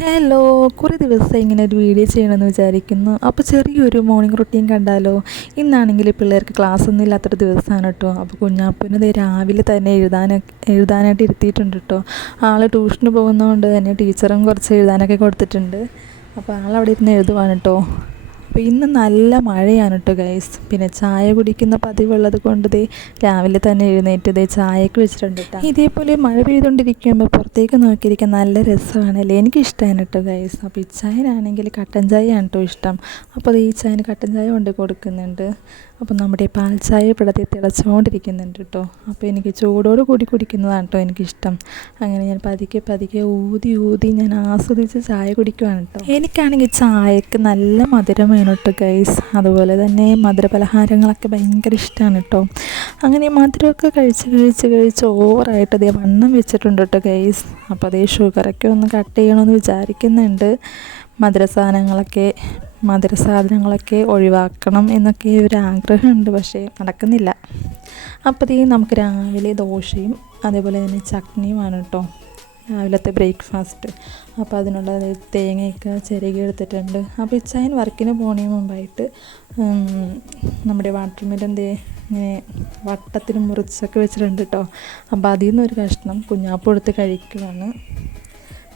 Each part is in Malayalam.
ഹലോ, കുറേ ദിവസം ഇങ്ങനെ ഒരു വീഡിയോ ചെയ്യണമെന്ന് വിചാരിക്കുന്നു. അപ്പോൾ ചെറിയൊരു മോർണിംഗ് റൊട്ടീൻ കണ്ടാലോ? ഇന്നാണെങ്കിൽ പിള്ളേർക്ക് ക്ലാസ് ഒന്നും ഇല്ലാത്തൊരു ദിവസമാണ് കേട്ടോ. അപ്പോൾ കുഞ്ഞാപ്പൂനെ രാവിലെ തന്നെ എഴുതാനായിട്ട് ഇരുത്തിയിട്ടുണ്ട് കേട്ടോ. ആൾ ട്യൂഷന് പോകുന്നതുകൊണ്ട് തന്നെ ടീച്ചറും കുറച്ച് എഴുതാനൊക്കെ കൊടുത്തിട്ടുണ്ട്. അപ്പോൾ ആളവിടെ ഇരുന്ന് എഴുതുവാണ് കേട്ടോ. അപ്പോൾ ഇന്ന് നല്ല മഴയാണ് കേട്ടോ ഗൈസ്. പിന്നെ ചായ കുടിക്കുന്ന പതിവുള്ളത് കൊണ്ട് രാവിലെ തന്നെ എഴുന്നേറ്റ് ചായയൊക്കെ വെച്ചിട്ടുണ്ട് കേട്ടോ. ഇതേപോലെ മഴ പെയ്തുകൊണ്ടിരിക്കുമ്പോൾ പുറത്തേക്ക് നോക്കിയിരിക്കാൻ നല്ല രസമാണല്ലേ. എനിക്കിഷ്ടമാണ് കേട്ടോ ഗൈസ്. അപ്പോൾ ഈ ചായനാണെങ്കിൽ കട്ടൻ ചായയാണ് കേട്ടോ ഇഷ്ടം. അപ്പോൾ ഈ ചായന് കട്ടൻ ചായ കൊണ്ട് കൊടുക്കുന്നുണ്ട്. അപ്പോൾ നമ്മുടെ പാൽ ചായ ഇവിടത്തെ തിളച്ചുകൊണ്ടിരിക്കുന്നുണ്ട് കേട്ടോ. അപ്പോൾ എനിക്ക് ചൂടോട് കൂടി കുടിക്കുന്നതാണ് കേട്ടോ എനിക്കിഷ്ടം. അങ്ങനെ ഞാൻ പതുക്കെ ഊതി ഞാൻ ആസ്വദിച്ച് ചായ കുടിക്കുവാണ് കേട്ടോ. എനിക്കാണെങ്കിൽ ചായക്ക് നല്ല മധുരം വേണം കേട്ടോ ഗൈസ്. അതുപോലെ തന്നെ മധുരപലഹാരങ്ങളൊക്കെ ഭയങ്കര ഇഷ്ടമാണ് കേട്ടോ. അങ്ങനെ മധുരമൊക്കെ കഴിച്ച് ഓവറായിട്ട് വണ്ണം വെച്ചിട്ടുണ്ട് കേട്ടോ ഗൈസ്. അപ്പോൾ ഷുഗറൊക്കെ ഒന്ന് കട്ട് ചെയ്യണമെന്ന് വിചാരിക്കുന്നുണ്ട്. മധുര സാധനങ്ങളൊക്കെ ഒഴിവാക്കണം എന്നൊക്കെ ഒരു ആഗ്രഹമുണ്ട്, പക്ഷേ നടക്കുന്നില്ല. അപ്പോൾ നമുക്ക് രാവിലെ ദോശയും അതേപോലെ തന്നെ ചട്നിയുമാണ് കേട്ടോ രാവിലത്തെ ബ്രേക്ക്ഫാസ്റ്റ്. അപ്പോൾ അതിനുള്ള തേങ്ങയൊക്കെ ചിരകി എടുത്തിട്ടുണ്ട്. അപ്പോൾ ഇച്ചായൻ വർക്കിന് പോകുന്നതിന് മുമ്പായിട്ട് നമ്മുടെ വാട്ടർ മെലൺ ഇങ്ങനെ വട്ടത്തിൽ മുറിച്ചൊക്കെ വെച്ചിട്ടുണ്ട് കേട്ടോ. അപ്പോൾ അതിൽ നിന്നൊരു കഷ്ണം കുഞ്ഞാപ്പ് എടുത്ത് കഴിക്കുകയാണ്.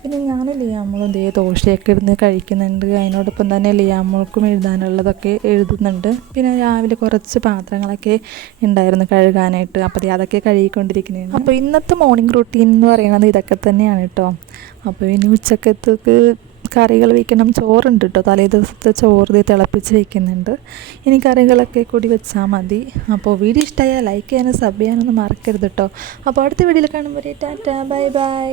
പിന്നെ ഞാൻ ലിയാമ്മളും ദോശയൊക്കെ ഇരുന്ന് കഴിക്കുന്നുണ്ട്. അതിനോടൊപ്പം തന്നെ ലിയാമ്മൾക്കും എഴുതാനുള്ളതൊക്കെ എഴുതുന്നുണ്ട്. പിന്നെ രാവിലെ കുറച്ച് പാത്രങ്ങളൊക്കെ ഉണ്ടായിരുന്നു കഴുകാനായിട്ട്. അപ്പോൾ അതൊക്കെ കഴുകിക്കൊണ്ടിരിക്കുന്നതാണ്. അപ്പോൾ ഇന്നത്തെ മോർണിംഗ് റൂട്ടീൻ എന്ന് പറയുന്നത് ഇതൊക്കെ തന്നെയാണ് കേട്ടോ. അപ്പോൾ ഇനി ഉച്ചക്കത്തേക്ക് കറികൾ വയ്ക്കണം. ചോറുണ്ട് കേട്ടോ, തലേ ദിവസത്തെ ചോറ് തിളപ്പിച്ച് വയ്ക്കുന്നുണ്ട്. ഇനി കറികളൊക്കെ കൂടി വെച്ചാൽ മതി. അപ്പോൾ വീഡിയോ ഇഷ്ടമായാൽ ലൈക്ക് ചെയ്യാനും സബ് ചെയ്യാനൊന്നും മറക്കരുത് കേട്ടോ. അപ്പോൾ അടുത്ത വീഡിയോയിൽ കാണുമ്പോൾ ടാറ്റാ, ബൈ ബൈ.